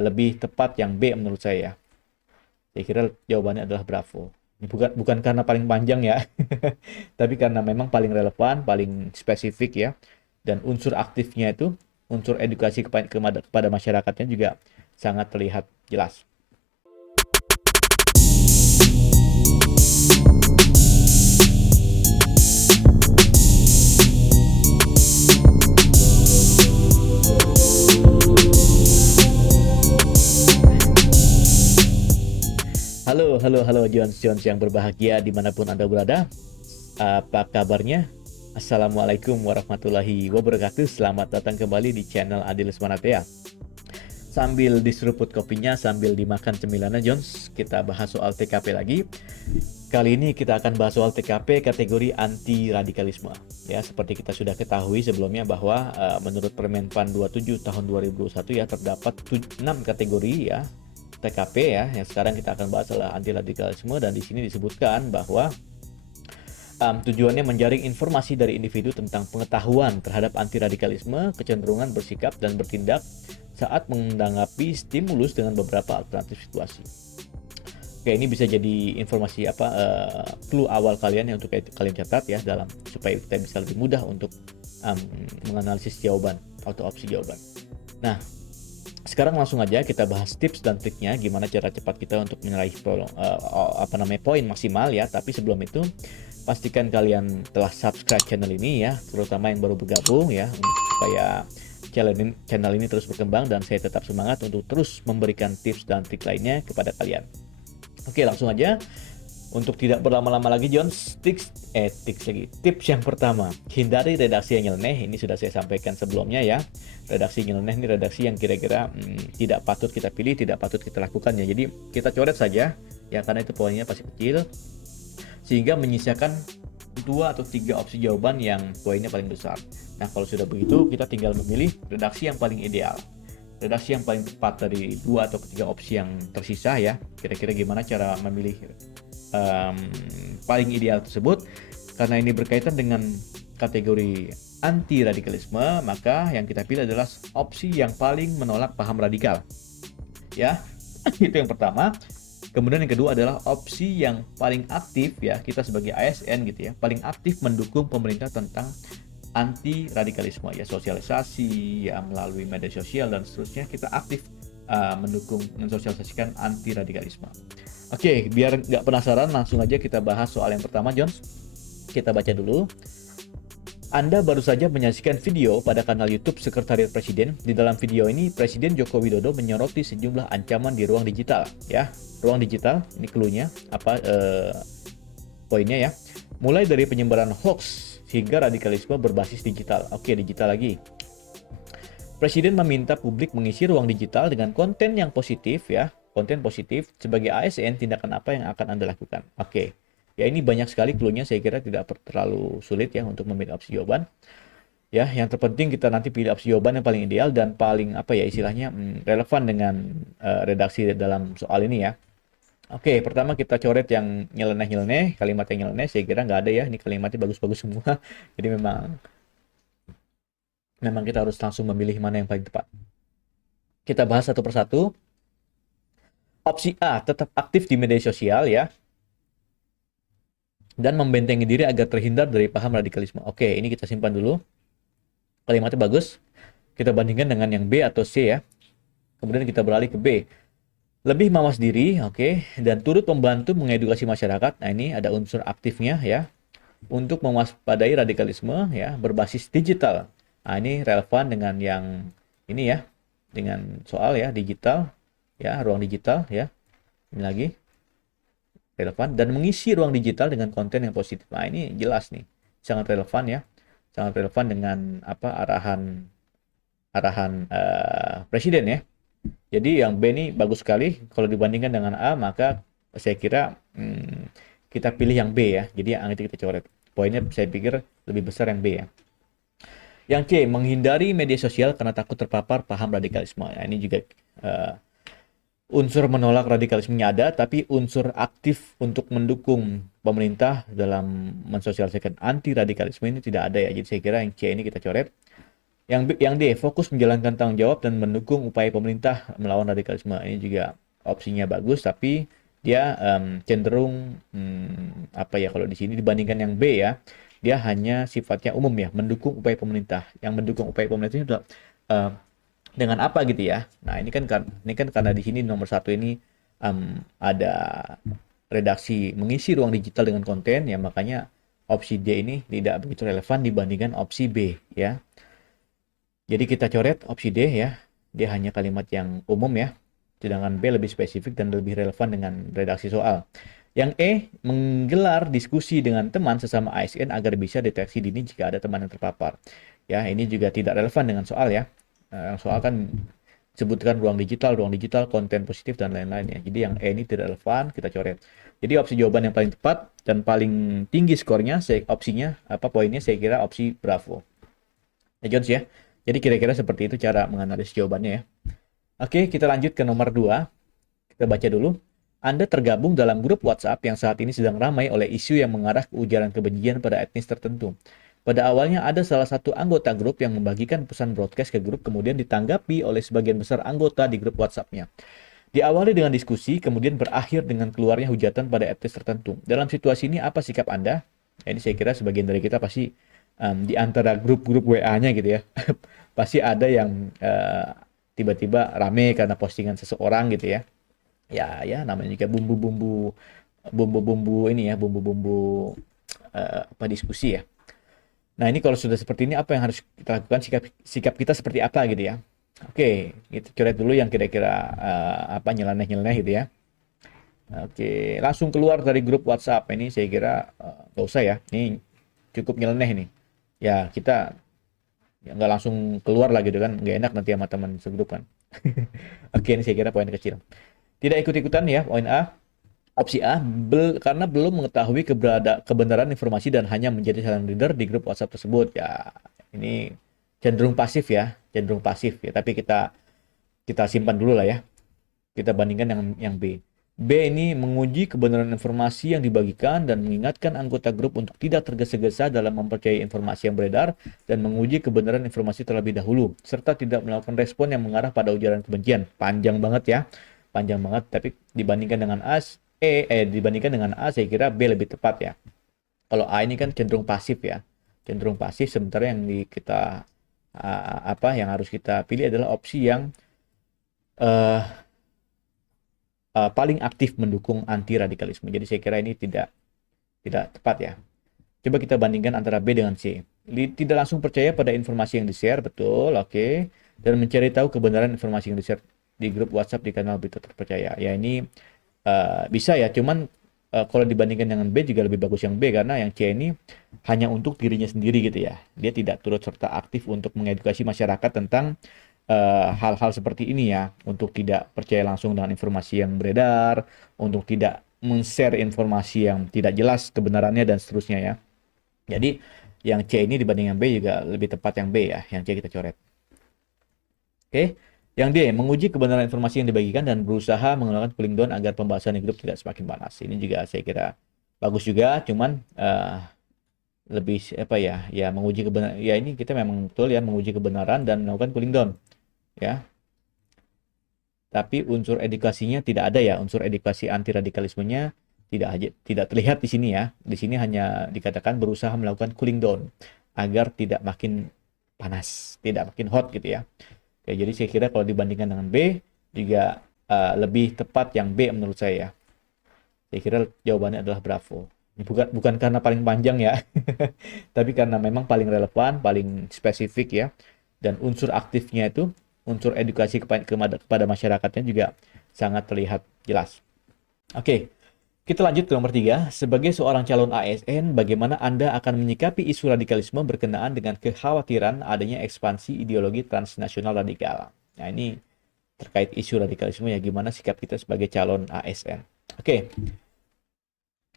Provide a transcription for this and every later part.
lebih tepat yang B menurut saya. Saya kira jawabannya adalah Bravo. Ini bukan karena paling panjang ya, tapi karena memang paling relevan, paling spesifik ya. Dan unsur aktifnya itu, unsur edukasi kepada masyarakatnya juga sangat terlihat jelas. Halo Jones Jones yang berbahagia dimanapun Anda berada. Apa kabarnya? Assalamualaikum warahmatullahi wabarakatuh. Selamat datang kembali di channel Adil Smanatea. Sambil diseruput kopinya, sambil dimakan cemilannya Jones, kita bahas soal TKP lagi. Kali ini kita akan bahas soal TKP kategori anti radikalisme. Ya, seperti kita sudah ketahui sebelumnya bahwa menurut Permenpan 27 tahun 2021 ya terdapat 6 kategori ya TKP ya, yang sekarang kita akan bahas adalah anti radikalisme, dan di sini disebutkan bahwa tujuannya menjaring informasi dari individu tentang pengetahuan terhadap anti radikalisme, kecenderungan bersikap dan bertindak saat menanggapi stimulus dengan beberapa alternatif situasi. Oke, ini bisa jadi informasi clue awal kalian ya, untuk kalian catat ya, dalam supaya kita bisa lebih mudah untuk menganalisis jawaban atau opsi jawaban. Nah, sekarang langsung aja kita bahas tips dan triknya gimana cara cepat kita untuk meraih poin maksimal ya. Tapi sebelum itu pastikan kalian telah subscribe channel ini ya, terutama yang baru bergabung ya, supaya channel ini terus berkembang dan saya tetap semangat untuk terus memberikan tips dan trik lainnya kepada kalian. Oke, langsung aja. Untuk tidak berlama-lama lagi Jones, tips yang pertama, hindari redaksi yang nyeleneh. Ini sudah saya sampaikan sebelumnya ya. Redaksi nyeleneh ini redaksi yang kira-kira tidak patut kita pilih, tidak patut kita lakukan ya. Jadi kita coret saja ya, karena itu poinnya pasti kecil, sehingga menyisakan 2 atau 3 opsi jawaban yang poinnya paling besar. Nah, kalau sudah begitu kita tinggal memilih redaksi yang paling ideal, redaksi yang paling tepat dari 2 atau 3 opsi yang tersisa ya. Kira-kira gimana cara memilih paling ideal tersebut? Karena ini berkaitan dengan kategori anti radikalisme, maka yang kita pilih adalah opsi yang paling menolak paham radikal ya. Itu yang pertama. Kemudian yang kedua adalah opsi yang paling aktif ya, kita sebagai ASN gitu ya, paling aktif mendukung pemerintah tentang anti radikalisme ya, sosialisasi ya melalui media sosial dan seterusnya, kita aktif mendukung, mensosialisasikan anti radikalisme. Oke, biar nggak penasaran, langsung aja kita bahas soal yang pertama, Jones. Kita baca dulu. Anda baru saja menyaksikan video pada kanal YouTube Sekretariat Presiden. Di dalam video ini, Presiden Joko Widodo menyoroti sejumlah ancaman di ruang digital. Ya, ruang digital, ini clue-nya, poinnya ya. Mulai dari penyebaran hoax hingga radikalisme berbasis digital. Oke, digital lagi. Presiden meminta publik mengisi ruang digital dengan konten yang positif ya. Konten positif. Sebagai ASN, tindakan apa yang akan Anda lakukan? Oke. Ya, ini banyak sekali clue-nya, saya kira tidak terlalu sulit ya untuk memilih opsi jawaban. Ya, yang terpenting kita nanti pilih opsi jawaban yang paling ideal dan paling istilahnya relevan dengan redaksi dalam soal ini ya. Oke, pertama kita coret yang nyeleneh-nyeleneh, kalimat yang nyeleneh saya kira nggak ada ya, ini kalimatnya bagus-bagus semua. Jadi memang kita harus langsung memilih mana yang paling tepat. Kita bahas satu persatu. Opsi A, tetap aktif di media sosial ya, dan membentengi diri agar terhindar dari paham radikalisme. Oke, ini kita simpan dulu. Kalimatnya bagus. Kita bandingkan dengan yang B atau C ya. Kemudian kita beralih ke B. Lebih mawas diri, oke, dan turut membantu mengedukasi masyarakat. Nah, ini ada unsur aktifnya ya. Untuk mewaspadai radikalisme ya, berbasis digital. Nah, ini relevan dengan yang ini ya. Dengan soal ya, digital ya, ruang digital ya. Ini lagi relevan, dan mengisi ruang digital dengan konten yang positif. Nah, ini jelas nih, sangat relevan ya, sangat relevan dengan arahan presiden ya. Jadi yang B ini bagus sekali. Kalau dibandingkan dengan A, maka saya kira kita pilih yang B ya. Jadi yang itu kita coret. Poinnya saya pikir lebih besar yang B ya. Yang C, menghindari media sosial karena takut terpapar paham radikalisme. Nah, ini juga unsur menolak radikalismenya ada, tapi unsur aktif untuk mendukung pemerintah dalam mensosialisasikan anti radikalisme ini tidak ada ya. Jadi saya kira yang C ini kita coret. Yang D, fokus menjalankan tanggung jawab dan mendukung upaya pemerintah melawan radikalisme. Ini juga opsinya bagus, tapi dia cenderung apa ya kalau di sini dibandingkan yang B ya, dia hanya sifatnya umum ya, mendukung upaya pemerintah. Yang mendukung upaya pemerintah itu em, dengan apa gitu ya? Nah ini kan karena di sini nomor satu ini ada redaksi mengisi ruang digital dengan konten ya, makanya opsi D ini tidak begitu relevan dibandingkan opsi B ya. Jadi kita coret opsi D ya, dia hanya kalimat yang umum ya, sedangkan B lebih spesifik dan lebih relevan dengan redaksi soal. Yang E, menggelar diskusi dengan teman sesama ASN agar bisa deteksi dini jika ada teman yang terpapar. Ya, ini juga tidak relevan dengan soal ya. Soal kan sebutkan ruang digital, konten positif dan lain-lain ya. Jadi yang E ini tidak relevan, kita coret. Jadi opsi jawaban yang paling tepat dan paling tinggi skornya, opsinya apa poinnya saya kira opsi Bravo. Ya Jones ya. Jadi kira-kira seperti itu cara menganalisis jawabannya ya. Oke, kita lanjut ke nomor 2. Kita baca dulu. Anda tergabung dalam grup WhatsApp yang saat ini sedang ramai oleh isu yang mengarah ke ujaran kebencian pada etnis tertentu. Pada awalnya ada salah satu anggota grup yang membagikan pesan broadcast ke grup kemudian ditanggapi oleh sebagian besar anggota di grup WhatsApp-nya. Diawali dengan diskusi, kemudian berakhir dengan keluarnya hujatan pada etnis tertentu. Dalam situasi ini apa sikap Anda? Ya, ini saya kira sebagian dari kita pasti di antara grup-grup WA-nya gitu ya. Pasti ada yang tiba-tiba rame karena postingan seseorang gitu ya. Ya namanya juga bumbu-bumbu ini ya, bumbu-bumbu apa diskusi ya. Nah, ini kalau sudah seperti ini apa yang harus kita lakukan, sikap kita seperti apa gitu ya. Oke, kita coret dulu yang kira-kira apa nyeleneh-nyeleneh gitu ya. Oke, langsung keluar dari grup WhatsApp ini saya kira nggak usah ya. Ini cukup nyeleneh nih. Ya, kita ya, nggak langsung keluar lah gitu kan, nggak enak nanti sama teman segrup kan. Oke, ini saya kira poin kecil. Tidak ikut-ikutan ya, poin A. Opsi A, karena belum mengetahui kebenaran informasi dan hanya menjadi silent reader di grup WhatsApp tersebut. Ya, ini cenderung pasif ya, cenderung pasif ya. Tapi kita simpan dulu lah ya. Kita bandingkan yang B. B ini menguji kebenaran informasi yang dibagikan dan mengingatkan anggota grup untuk tidak tergesa-gesa dalam mempercayai informasi yang beredar dan menguji kebenaran informasi terlebih dahulu, serta tidak melakukan respon yang mengarah pada ujaran kebencian. Panjang banget ya, panjang banget. Tapi dibandingkan dengan dibandingkan dengan A, saya kira B lebih tepat ya. Kalau A ini kan cenderung pasif ya, cenderung pasif. Sementara yang kita apa yang harus kita pilih adalah opsi yang uh, paling aktif mendukung anti radikalisme. Jadi saya kira ini tidak tepat ya. Coba kita bandingkan antara B dengan C. Tidak langsung percaya pada informasi yang di-share, betul, oke. Dan mencari tahu kebenaran informasi yang di-share di grup WhatsApp di kanal berita terpercaya. Ya ini bisa ya, cuman kalau dibandingkan dengan B juga lebih bagus yang B karena yang C ini hanya untuk dirinya sendiri gitu ya. Dia tidak turut serta aktif untuk mengedukasi masyarakat tentang hal-hal seperti ini ya, untuk tidak percaya langsung dengan informasi yang beredar, untuk tidak men-share informasi yang tidak jelas kebenarannya dan seterusnya ya. Jadi yang C ini dibanding yang B juga lebih tepat yang B ya, yang C kita coret. Oke. Yang D, menguji kebenaran informasi yang dibagikan dan berusaha menggunakan cooling down agar pembahasan di grup tidak semakin panas. Ini juga saya kira bagus juga, cuman lebih apa ya, ya menguji kebenaran. Ya ini kita memang betul ya menguji kebenaran dan melakukan cooling down, ya. Tapi unsur edukasinya tidak ada ya, unsur edukasi anti radikalismenya tidak terlihat di sini ya. Di sini hanya dikatakan berusaha melakukan cooling down agar tidak makin panas, tidak makin hot gitu ya. Oke, jadi saya kira kalau dibandingkan dengan B juga lebih tepat yang B menurut saya. Saya kira jawabannya adalah Bravo. Ini bukan karena paling panjang ya, tapi karena memang paling relevan, paling spesifik ya. Dan unsur aktifnya itu, unsur edukasi kepada masyarakatnya juga sangat terlihat jelas. Oke, kita lanjut ke nomor 3. Sebagai seorang calon ASN, bagaimana Anda akan menyikapi isu radikalisme berkenaan dengan kekhawatiran adanya ekspansi ideologi transnasional radikal? Nah, ini terkait isu radikalisme ya, gimana sikap kita sebagai calon ASN. Oke,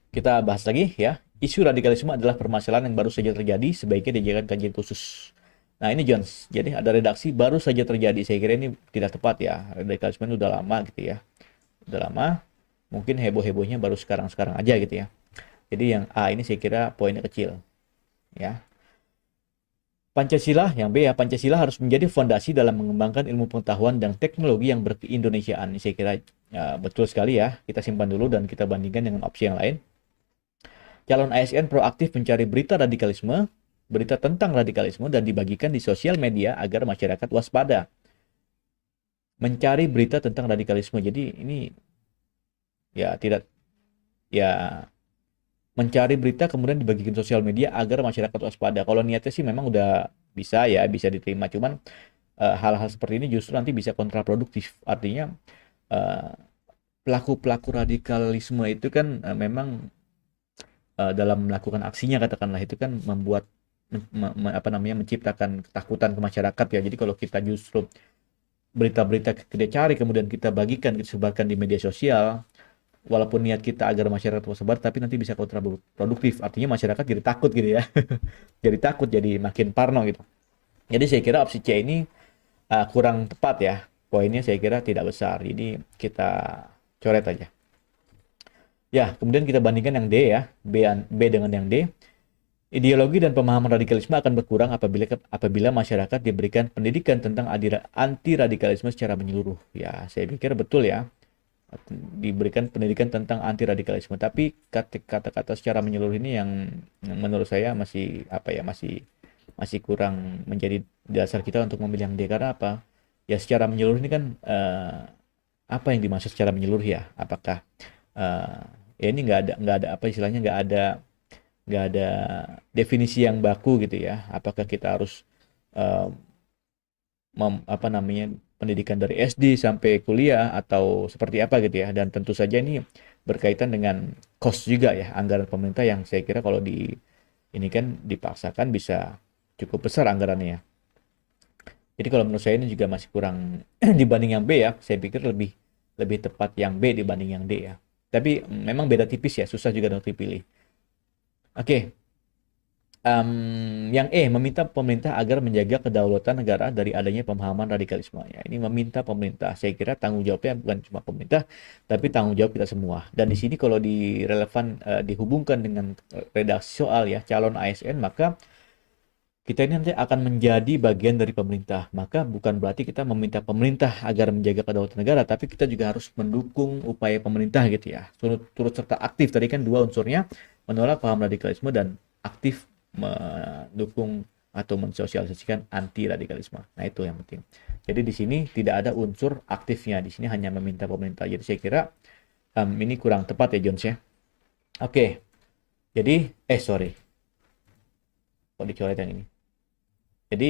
kita bahas lagi ya. Isu radikalisme adalah permasalahan yang baru saja terjadi, sebaiknya dijadikan kajian khusus. Nah, ini Jones. Jadi ada redaksi baru saja terjadi. Saya kira ini tidak tepat ya. Radikalisme itu udah lama gitu ya. Udah lama, mungkin heboh-hebohnya baru sekarang-sekarang aja gitu ya. Jadi yang A ini saya kira poinnya kecil ya. Pancasila, yang B ya, Pancasila harus menjadi fondasi dalam mengembangkan ilmu pengetahuan dan teknologi yang berkeindonesiaan. Ini saya kira betul sekali ya. Kita simpan dulu dan kita bandingkan dengan opsi yang lain. Calon ASN proaktif mencari berita radikalisme, berita tentang radikalisme dan dibagikan di sosial media agar masyarakat waspada. Mencari berita tentang radikalisme. Jadi ini ya tidak ya mencari berita kemudian dibagikan sosial media agar masyarakat waspada. Kalau niatnya sih memang udah bisa ya, bisa diterima. Cuman hal-hal seperti ini justru nanti bisa kontraproduktif. Artinya pelaku-pelaku radikalisme itu kan memang dalam melakukan aksinya katakanlah itu kan membuat menciptakan ketakutan ke masyarakat ya. Jadi kalau kita justru berita-berita kita cari kemudian kita bagikan, kita sebarkan di media sosial, walaupun niat kita agar masyarakat waspada, tapi nanti bisa kontraproduktif. Artinya masyarakat jadi takut gitu ya. Jadi takut, jadi makin parno gitu. Jadi saya kira opsi C ini kurang tepat ya. Poinnya saya kira tidak besar. Jadi kita coret aja. Ya, kemudian kita bandingkan yang D ya. B dengan yang D. Ideologi dan pemahaman radikalisme akan berkurang apabila masyarakat diberikan pendidikan tentang anti radikalisme secara menyeluruh. Ya, saya pikir betul ya. Diberikan pendidikan tentang anti radikalisme, tapi kata-kata secara menyeluruh ini yang menurut saya masih masih kurang menjadi dasar kita untuk memilih yang D. Karena apa? Ya secara menyeluruh ini kan apa yang dimaksud secara menyeluruh ya? Apakah ya ini nggak ada apa istilahnya, nggak ada definisi yang baku gitu ya. Apakah kita harus pendidikan dari SD sampai kuliah atau seperti apa gitu ya. Dan tentu saja ini berkaitan dengan cost juga ya, anggaran pemerintah yang saya kira kalau ini kan dipaksakan bisa cukup besar anggarannya ya. Jadi kalau menurut saya ini juga masih kurang dibanding yang B ya. Saya pikir lebih tepat yang B dibanding yang D ya. Tapi memang beda tipis ya, susah juga untuk dipilih. Oke. Yang E, meminta pemerintah agar menjaga kedaulatan negara dari adanya pemahaman radikalisme. Ya, ini meminta pemerintah. Saya kira tanggung jawabnya bukan cuma pemerintah, tapi tanggung jawab kita semua. Dan di sini kalau dihubungkan dengan redaksi soal ya calon ASN, maka kita ini nanti akan menjadi bagian dari pemerintah. Maka bukan berarti kita meminta pemerintah agar menjaga kedaulatan negara, tapi kita juga harus mendukung upaya pemerintah gitu ya. Turut serta aktif. Tadi kan dua unsurnya, menolak paham radikalisme dan aktif mendukung atau mensosialisasikan anti radikalisme. Nah, itu yang penting. Jadi di sini tidak ada unsur aktifnya. Di sini hanya meminta pemerintah. Jadi saya kira ini kurang tepat ya Jones ya. Oke. Jadi sorry. Kok dicoret yang ini? Jadi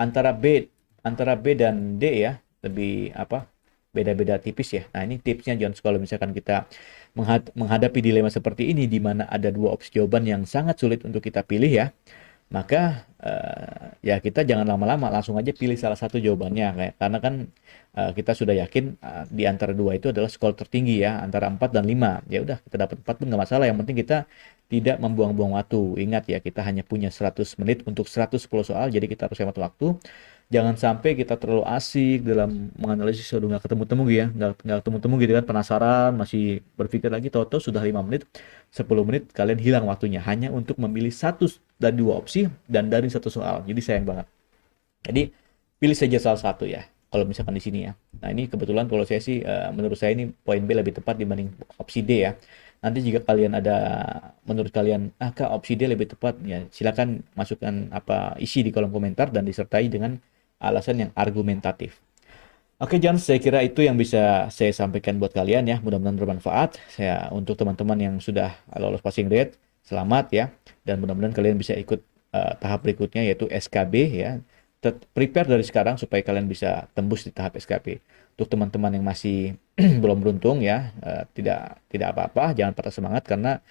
antara B dan D ya, lebih beda-beda tipis ya. Nah, ini tipsnya Jones kalau misalkan kita menghadapi dilema seperti ini di mana ada dua opsi jawaban yang sangat sulit untuk kita pilih ya. Maka ya kita jangan lama-lama, langsung aja pilih salah satu jawabannya karena kan kita sudah yakin di antara dua itu adalah skor tertinggi ya, antara 4 dan 5. Ya udah, kita dapat 4 pun nggak masalah, yang penting kita tidak membuang-buang waktu. Ingat ya, kita hanya punya 100 menit untuk 110 soal, jadi kita harus hemat waktu. Jangan sampai kita terlalu asik dalam menganalisis, udah nggak ketemu-temu gitu ya, nggak ketemu-temu gitu kan, penasaran, masih berpikir lagi, tahu-tahu sudah 5 menit, 10 menit, kalian hilang waktunya hanya untuk memilih satu dan dua opsi dan dari satu soal. Jadi sayang banget. Jadi pilih saja salah satu ya, kalau misalkan di sini ya. Nah, ini kebetulan kalau saya sih menurut saya ini poin B lebih tepat dibanding opsi D ya. Nanti jika kalian menurut kalian Kak, opsi D lebih tepat ya, silakan masukkan isi di kolom komentar dan disertai dengan alasan yang argumentatif. Oke John, saya kira itu yang bisa saya sampaikan buat kalian ya. Mudah-mudahan bermanfaat. Untuk teman-teman yang sudah lolos passing grade, selamat ya. Dan mudah-mudahan kalian bisa ikut tahap berikutnya yaitu SKB ya. Prepare dari sekarang supaya kalian bisa tembus di tahap SKB. Untuk teman-teman yang masih belum beruntung ya, tidak apa-apa, jangan patah semangat karena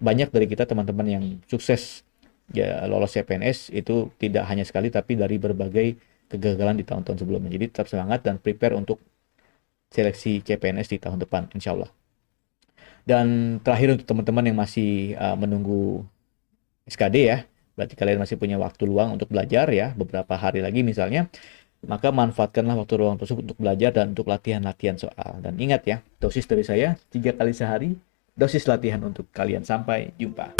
banyak dari kita teman-teman yang sukses ya lolos CPNS itu tidak hanya sekali tapi dari berbagai kegagalan di tahun-tahun sebelumnya. Jadi tetap semangat dan prepare untuk seleksi CPNS di tahun depan insya Allah. Dan terakhir untuk teman-teman yang masih menunggu SKD ya, berarti kalian masih punya waktu luang untuk belajar ya, beberapa hari lagi misalnya, maka manfaatkanlah waktu luang tersebut untuk belajar dan untuk latihan-latihan soal. Dan ingat ya, dosis dari saya 3 kali sehari, dosis latihan untuk kalian. Sampai jumpa.